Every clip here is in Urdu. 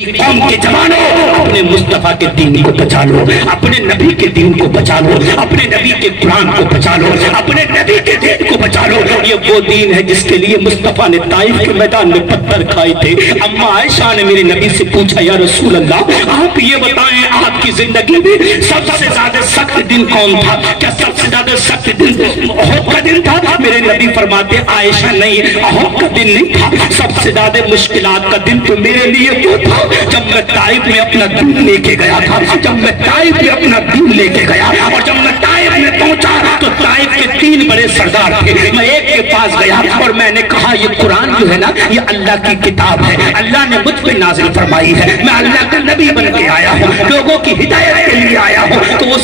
قوم کے جوانوں اپنے مصطفیٰ کے دین کو بچا لو، اپنے نبی کے دین کو بچا لو، اپنے نبی کے قرآن کو بچا لو، اپنے نبی کے دین کو بچا لو۔ یہ وہ دین ہے جس کے لیے مصطفیٰ نے طائف کے میدان میں پتھر کھائے تھے۔ اما عائشہ نے میرے نبی سے پوچھا، یا رسول اللہ آپ یہ بتائیں آپ کی زندگی میں سب سے زیادہ سخت دن کون تھا؟ کیا سب سے زیادہ سخت دن احد کا دن تھا؟ میرے نبی فرماتے عائشہ نہیں، احد کا دن نہیں تھا، سب سے زیادہ مشکلات کا دن تو میرے لیے وہ تھا جب میں طائف میں اپنا دین لے کے گیا تھا، جب میں طائف میں اپنا دین لے کے گیا اور جب میں طائف میں پہنچا تو طائف کے 3 بڑے سردار تھے۔ میں ایک کے پاس گیا اور میں نے کہا یہ قرآن جو ہے نا یہ اللہ کی کتاب ہے، اللہ نے مجھ پہ نازل فرمائی ہے، میں اللہ کا نبی بن کے آیا ہوں، لوگوں کی ہدایت کے لیے آیا ہوں۔ تو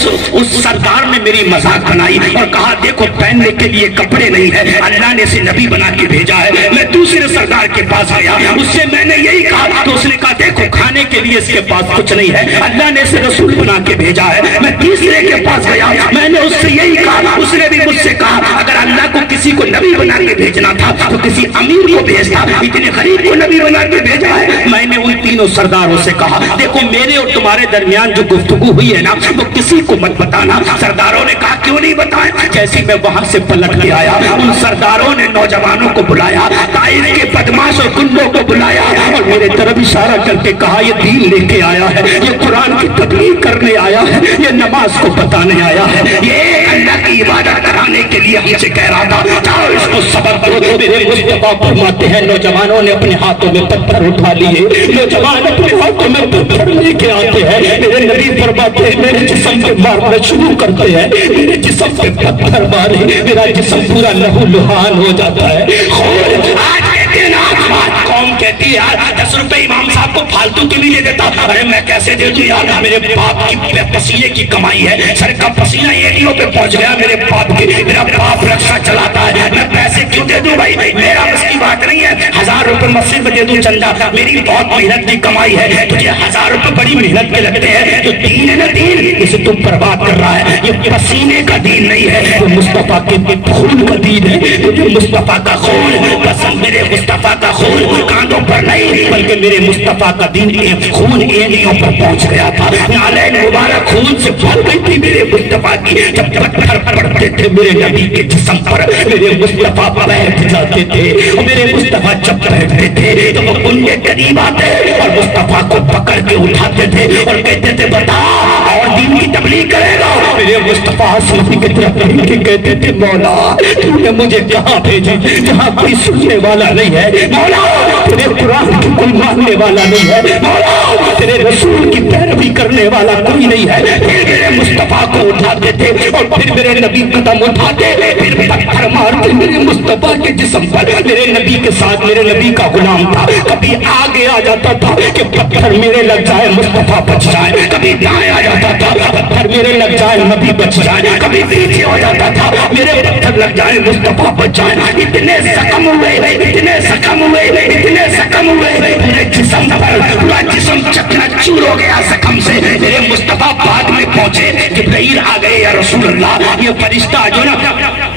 اس سردار نے میری مذاق بنائی اور کہا دیکھو پہننے کے لیے کپڑے نہیں ہے، اللہ نے اسے نبی بنا کے بھیجا ہے۔ میں دوسرے سردار کے پاس گیا، اس سے میں نے یہی کہا تو اس نے کہا دیکھو کھانے کے لیے اس کے پاس کچھ نہیں ہے، اللہ نے اسے رسول بنا کے بھیجا ہے۔ میں تیسرے کے پاس گیا، میں نے اس سے یہی کہا، اس نے بھی مجھ سے کہا اگر اللہ کو کسی کو نبی بنا کے بھیجنا تھا تو کسی امیر کو بھیجتا، اتنے غریب کو نبی بنا کے بھیجا ہے۔ میں نے ان تینوں سرداروں سے کہا دیکھو میرے اور تمہارے درمیان جو گفتگو ہوئی ہے نا وہ کسی کو مت بتانا۔ سرداروں نے کہا کیوں نہیں بتائیں؟ جیسے میں وہاں سے پلٹ کے آیا ان سرداروں نے نوجوانوں کو بلایا، طائف کے بدماش اور گنڈوں کو بلایا اور میرے طرف اشارہ کر کے کہا یہ دین لے کے آیا ہے، یہ قرآن کی تبلیغ کرنے آیا ہے، یہ نماز کو بتانے آیا ہے، یہ اللہ کی عبادت کرانے کے لیے ہم سے کہہ رہا تھا جاؤ اس کو سبق دو۔ میرے مصطفیٰ فرماتے ہیں نوجوانوں نے اپنے ہاتھوں میں پتھر اٹھا لیے، نوجوان اپنے ہاتھوں میں پتھر لے کے آتے ہیں، میرے نبی فرماتے ہیں میرے جسم پہ مارنا شروع کرتے ہیں، میرے جسم پہ پتھر مارے میرا جسم پورا لہو لہان ہو جاتا ہے۔ آج کے دن قوم کہتی ہے یار 10 روپے امام صاحب کو فالتو کے لیے دیتا، ارے میں کیسے دے دوں یار، میرے باپ کی پسینے کی کمائی ہے، سر کا پسینہ ایڑیوں پہ پہنچ گیا میرے باپ کے، میرا باپ رکشا چلاتا ہے، میں پیسے کیوں دے دوں بھائی، میرا بس کی بات نہیں ہے، 1000 روپے مسجد میں دے دوں چندہ، میری بہت محنت کی کمائی ہے، تجھے 1000 روپے بڑی محنت کے لگتے ہیں، جو دین ہے نا دین اسے تم برباد کر رہا ہے، یہ پسینے کا دین نہیں ہے، یہ مصطفیٰ کے خون کا دین ہے، یہ مصطفیٰ کا خون پسند، میرے مصطفیٰ کا خون کاندوں پر نہیں بلکہ میرے مصطفیٰ کا دین خون اینیوں پر پہنچ گیا تھا، نالین مبارک خون سے بھر گئی تھی میرے مصطفیٰ کی، جب پتھر پڑتے تھے میرے نبی کے جسم پر میرے مصطفیٰ بیٹھ جاتے تھے، اور میرے مصطفیٰ جب بیٹھتے تھے تو وہ ان کے قریب آتے اور مصطفیٰ کو پکڑ کے اٹھاتے تھے اور کہتے تھے بتا اور دین کی تبلیغ کرے گا، میرے مصطفیٰ آسمان کی طرف دیکھ کے کہتے تھے مولا تو نے مجھے کہاں بھیجا جہاں کوئی سننے والا نہیں ہے، مولا تیرے قرآن کی کوئی ماننے والا نہیں ہے، مولا تیرے رسول کی پیروی کرنے والا کوئی نہیں ہے، پھر میرے مصطفیٰ کو اٹھاتے تھے اور پھر میرے نبی قدم اٹھاتے پھر پتھر مارتے میرے مصطفیٰ کے جسم پر، میرے نبی کے ساتھ میرے نبی کا غلام تھا، کبھی آگے آ جاتا تھا کہ پتھر میرے لگ جائے مصطفیٰ بچ جائے، کبھی دائیں آ جاتا تھا پتھر میرے لگ جائے نبی بچ جائے، کبھی پیچھے ہو جاتا تھا میرے پتھر لگ جائے مصطفیٰ بچ جائے، اتنے زخم ہوئے اتنے زخم ہوئے اتنے زخم ہوئے پورے جسم پر پورا جسم چکنا چور ہو گیا زخم سے، میرے مصطفیٰ بعد میں پہنچے، جبرائیل آ گئے یا رسول اللہ یہ فرشتہ جو نا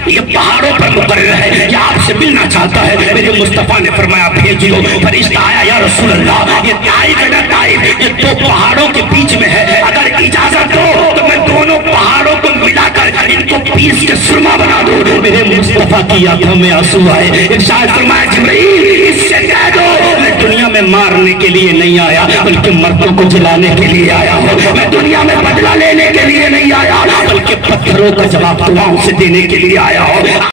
یہ پہاڑوں پر مقرر ہے یہ آپ سے ملنا چاہتا ہے، میرے مصطفیٰ نے فرمایا بھیجو، فرشتہ آیا یا رسول اللہ یہ طائف ہے نا طائف یہ 2 پہاڑوں کے بیچ میں ہے، اگر اجازت دو تو میں دونوں پہاڑوں کو ملا کر ان کو پیس کے سرما بنا دوں۔ میرے مصطفیٰ کی آنکھوں میں آنسو آئے، ارشاد فرمایا جبرائیل اس سے کہہ دو میں دنیا میں مارنے کے لیے نہیں آیا بلکہ مردوں کو جلانے کے لیے آیا ہوں، میں دنیا میں بدلہ لینے کے لیے نہیں آیا بلکہ پتھروں کا جواب دعاؤں سے دینے کے لیے آیا ہوں۔